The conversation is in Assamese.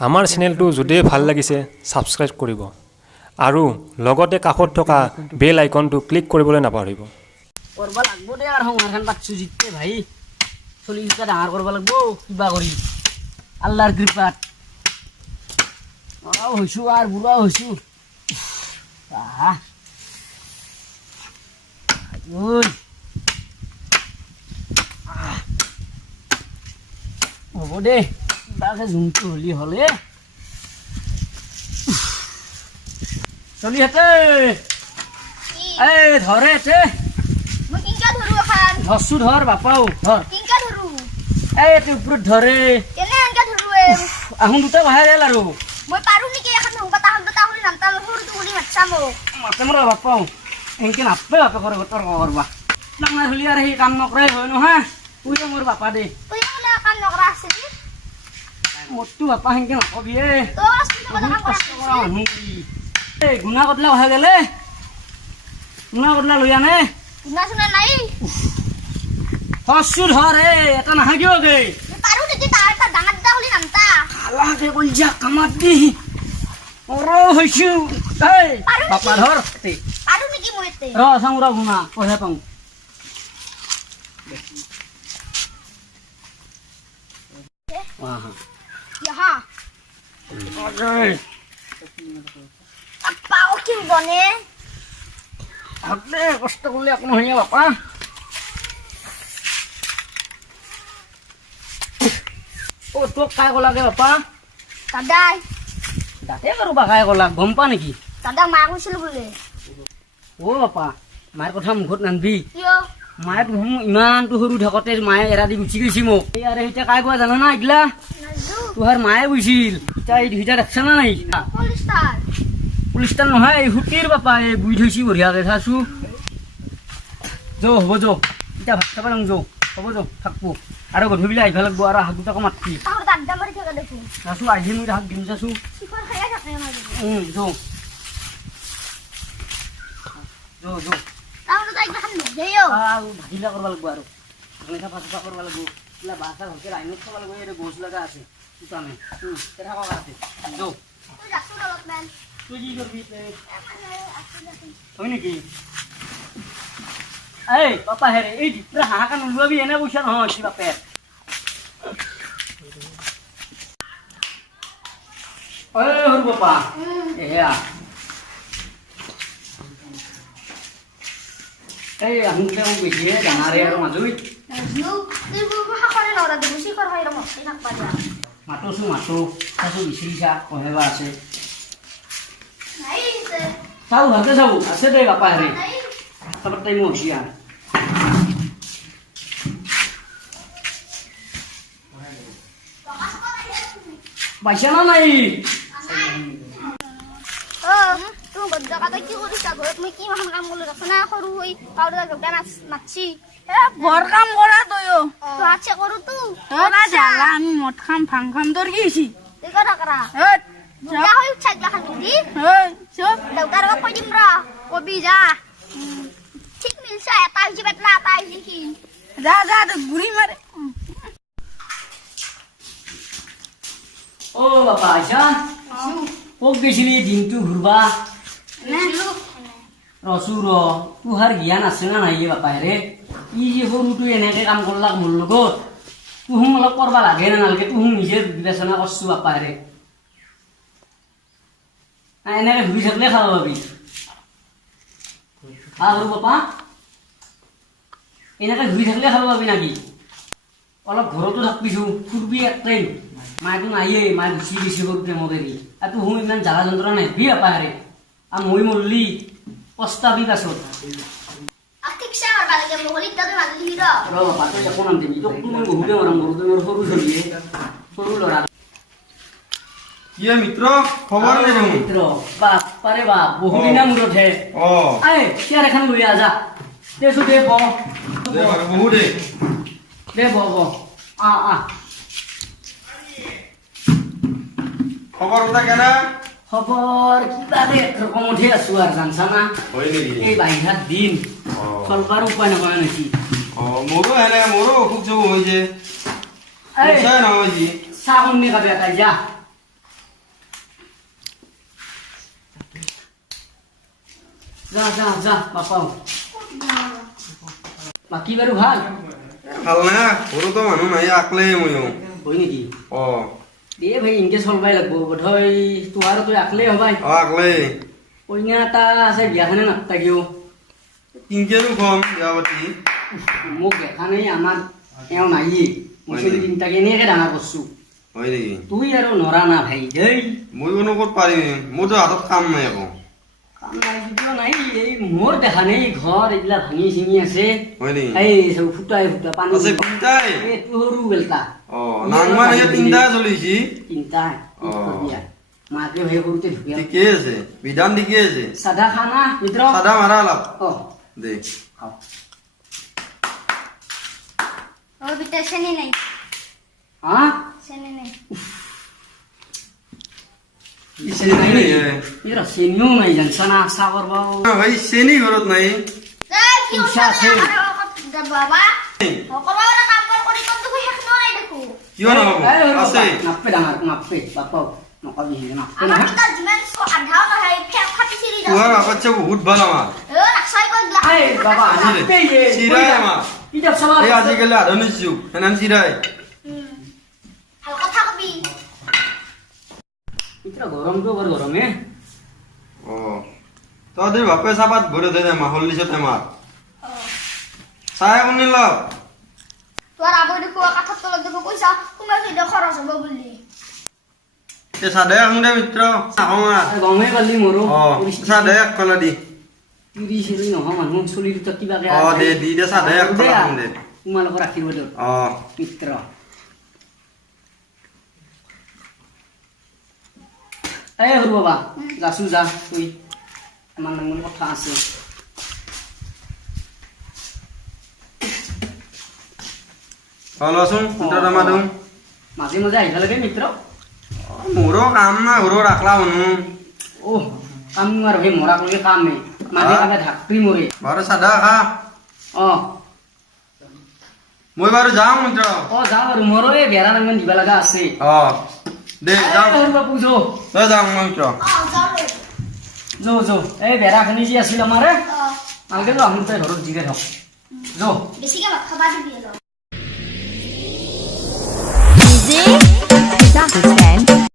আমাৰ চেনেলটো যদি ভাল লাগিছে ছাবস্ক্ৰাইব কৰিব আৰু লগতে কাষত থকা বেল আইকনটো ক্লিক কৰিবলৈ নাপাহৰিব। কৰবা লাগব দে আৰু সংসাৰখন পাতছো জিততে ভাই চলিটা ডাঙৰ কৰবা লাগব কিবা কৰি আল্লাহৰ কৃপাত মৰাও হৈছো আৰু বুঢ়াও হৈছো হ'ব দে কিবাকে জোনটো হলি হলে চলি হেতে এই ধৰে হেতে মই কিনকা ধৰু এখন ধৰছো ধৰ বাপাও ধৰ কিনকা ধৰু এই এতে ওপৰত ধৰে কেনে আনকা ধৰু আহুন দুটা বাহিৰ গেল আৰু মই পাৰো নেকি এখন সংকটা হলি নামতা সৰুটো কৰি মাতছা মোক মাতে মোৰ বাপাও এনকে নাপে বাপে কৰে তৰ্ক কৰবা ডাঙৰ হলি আৰু সেই কাম নকৰাই হয় নহয় তুই মোৰ বাপা দে তই বোলে কাম নকৰা আছিল মোৰতো বাপা সেনকে নকবি তো আছিস তো কাম কষ্ট কৰা মানুহ এই গুণা কতলা বাহিৰ গেলে গুণা কতলা লৈ আনে গুনা শুনা নাই ধৰছো ধৰ এটা নাহে কিয় গে মই পাৰো নেকি তাৰ এটা ডাঙৰ দা হলি নামতা খালাকে কলজা কামাত দি হৈছো এই বাপা ধৰ পাৰো নেকি মই এতে চাওঁ গুণা পইচা পাওঁ ইহা পাও কি বনে হাতে কষ্ট করলে এখন হইয়া বাপা ও তোক কাই কলাগে বাপা দাদাই দাঁতে করো বা কাই কলাক গম পা নেকি দাদা মা কৈছিল বোলে ও বাপা মায়ের কথা মুখত নানবি কিয় মায়ে তুহম ইমানটো সৰু থাকতে মায়ে এৰা দি গুচি গৈছি মোক এই আৰু এতিয়া কাই কোৱা জানা না এগলা নাজু তোহাৰ মায়ে বুজিছিল এতিয়া এই দুইটা দেখছা না নাই পলিষ্টাৰ পুলিচটা নহয় এই হুটিৰ বাপা এই বুই থৈছি বঢ়িয়াকে চাচো যো হ'ব যো এতিয়া ভাত খাব যাওঁ যো হ'ব যো থাকবো আৰু গধূলি আহিব লাগব আৰু হাত দুটাকো মাতছি তাহৰ দাদা মাৰি থকা দেখোন চাচো আহি মই হাত দিম চাচো শিখৰ খাইয়া থাকে আমাৰ যো যো যো তাহৰ দাদা একবাৰ নদেও ভাজিলা কৰিব লাগব আৰু ভাজিলা ভাজা কৰিব লাগব এইলা বাছা ভালকে লাইনত থব লাগব এই গছ লগা আছে দুটানে তেৰা কক আছে যো তই যাচোন অলপমান তুই কি করবি হয় নাকি এই পাপা হেরে এই পুরা হাহাকার নোলাবি এনে পয়সা নহয় কি বাপে ওই হর বাপা এয়া এই আহুনকে বেশি ডাঙারে আর মাজুই নাজু তুই বুবু হাকৰে নৰা দেবু শিখৰ খাই মস্তি নাকবা দিয়া মাতো চাচো বিচাৰিছা কহেবা আছে নাই তে চাও ভালকে চাও আছে দে বাপা হেরে নাই তারপর তাই মহিয়া পয়সা না নাই তুই গদ্দা কাটা কি কৰিছা ঘৰত মই কি মাখন কাম কৰিলো দেখোন না সৰু হৈ পাউডাৰ গদ্দা নাচছি ঘৰ কাম কৰা তো요 তো আছে কৰো তো ওৰা জালা আমি মদ খাম ভাং খাম তোৰ গেছি তুই কৰা কৰা বুঢ়া হৈ উঠছা গিলাখান দি চব দেউতাৰ লগত কৈ দিম ৰ কবি যা ঠিক মিলছে এটা হৈছে বেটলা এটা হৈছে কি যা যা তো গুড়ি মারে ও বাপা আইসা কক গেছিলি দিনটো ঘুরবা রসু তোহার জ্ঞান আছে না নাই বাপা রে ই যে সৰুটো এনেকে কাম কৰলাক মোৰ লগত তুহুম অলপ করবা লাগে না নালাগে তুহুম নিজে বিবেচনা করছো বাপা রে এনেকে ঘুরি থাকলে খাব পাবি আৰু বাপা এনেকে ঘুৰি থাকলে খাব পাবি নাকি অলপ ঘৰতো থাকবিছো ফুৰবি একটাই মায়েতো নাইয়ে মায়ে গুচি গৈছে সৰুতে মদেৰি আৰু তুহুম ইমান জ্বালা যন্ত্ৰণা নাহিবি বাপা ৰে আৰু মই মৰলি পস্তাবি পাছত ঠিকছে মাৰবা লাগে মহলিত তাতে মাৰিলি ৰ বাপা তই একো নাম দিবি তোক মই বহুতে মৰম কৰো তই মোৰ সৰু চলিয়ে সৰু ল'ৰা কিয় মিত্ৰ খবৰ নাই দেখোন মিত্ৰ বাপ পাৰে বাপ বহুদিনা মূৰত হে আই চেয়াৰ এখন লৈ আহ যা দেচো দে ব বহু দে দে ব খবৰ কথা কেনা খবৰ কিবা দে ৰকমতহে আছো আৰু জানছা না হয় নেকি এই বাৰিষাৰ দিন চলবাৰ উপায় নাপায় নেকি মোৰো এনে মোৰো অসুখ চসুখ হৈছে এই নহয় যি চাহ কন্যা খাবি এটাই যা যা বাপাও বাকী বাৰু ভাল ভাল না ঘৰতো মানুহ নাই আকলে ময়ো হয় নেকি অ দে ভাই ইনকে চলবাই লাগব বোধহয় তোহাৰ তই আকলে হবাই অ আকলে কইনা এটা আছে বিয়াখানে নাপাকিও কিনকেনো কম বিয়াপাতি মোক দেখা নাই আমাৰ এওঁ নাইয়ে মই চলি তিনিটাকে এনেকে ডাঙৰ কৰছো হয় নেকি তুই আৰু নৰা না ভাই দেই মই কোনো ক'ত পাৰিম মোৰতো হাতত কাম নাই আকৌ কাম নাই যদিও নাই এই মোৰ দেখা নাই ঘৰ এইবিলাক ভাঙি চিঙি আছে হয় নেকি এই চব ফুটাই পানী আছে তিনটাই এইটো সৰু বেলতা অ নাংমা নাই তিনটা চলিছি তিনিটা অ। মাকে ভাই সৰুতে ঢুকিয়া ঠিকে আছে বিধান ঠিকে আছে চাদা খানা মিত্ৰ চাদা মাৰা অলপ অ দে খাও ও বিটা চেনি নাই হা চেনি নাই চেনি নাই নেকি মিত্ৰ চেনিও নাই জানছা না আশা কৰিব ভাই চেনি ঘৰত নাই এই কি পইচা আছে। বাবা সকলোৰে কাম কৰি কোনটো শেষ নহয় দেখো কিয় নহ'ব আছে নাপে ডাঙৰ নাপে বাপাও নকবি নাপে আমাৰ নহয় কিটা যিমান আধাও নহয় ফেক ফাটি চিৰি যাও তোহাৰ বাচ্চা বহুত ভাল আমাৰ ৰাখছাই কই গ্লাস এই বাবা আহিলে। নাপে চিৰাই আমাৰ। কিতাপ চাবা এই আজিকালি আধুনিক যুগ সেনান চিৰাই ভাল কথা কবি মিত্ৰ গৰমটো বৰ গৰমে অ তহঁতি বাপে চাপাত ভৰি থৈ যাম হল্লিছত আমাৰ চাহ কোনে লগ তোৰ আবৈ দেখো কাঠৰ তলত দেখো পইচা সোমাই থৈ খৰচ হ'ব বুলি এই চাহ দে এখন দে মিত্ৰ চাহং গমে পালি মোৰো অ চাহ দে এক কলা দি তিৰি চিৰি নহয় মানুহ চলি দুটা কিবাকে অ দে দি দে চাহ দে এক কলা এখন দে তোমালোকৰ আশীৰ্বাদত অ মিত্ৰ এই সৰু বাবা যাচো যা তুই আমাৰ নামত কথা আছে লচোন মিত্ৰ মাধুম মাজে মাজে আহিব লাগে মিত্ৰ মোৰো কাম না ঘৰৰ ৰাখলা মানুহ অ' কাম আৰু সেই মৰাকলৈকে কামে মাজে মাজে ঢাকৰি মৰে বাৰু চাদা খা অ' মই বাৰু যাওঁ মিত্ৰ অ' যাওঁ আৰু মোৰো এই বেৰা নামমান দিব লগা আছে অ দে যাওঁ সৰু বাপু যো তই যাওঁ মই মিত্ৰ যো এই বেৰাখিনি যি আছিল আমাৰ অ ভালকে যো আহোঁতে ঘৰত জিকে থাক যো বেছিকে ভাত খাবা দিবি অলপ DJ Pakistan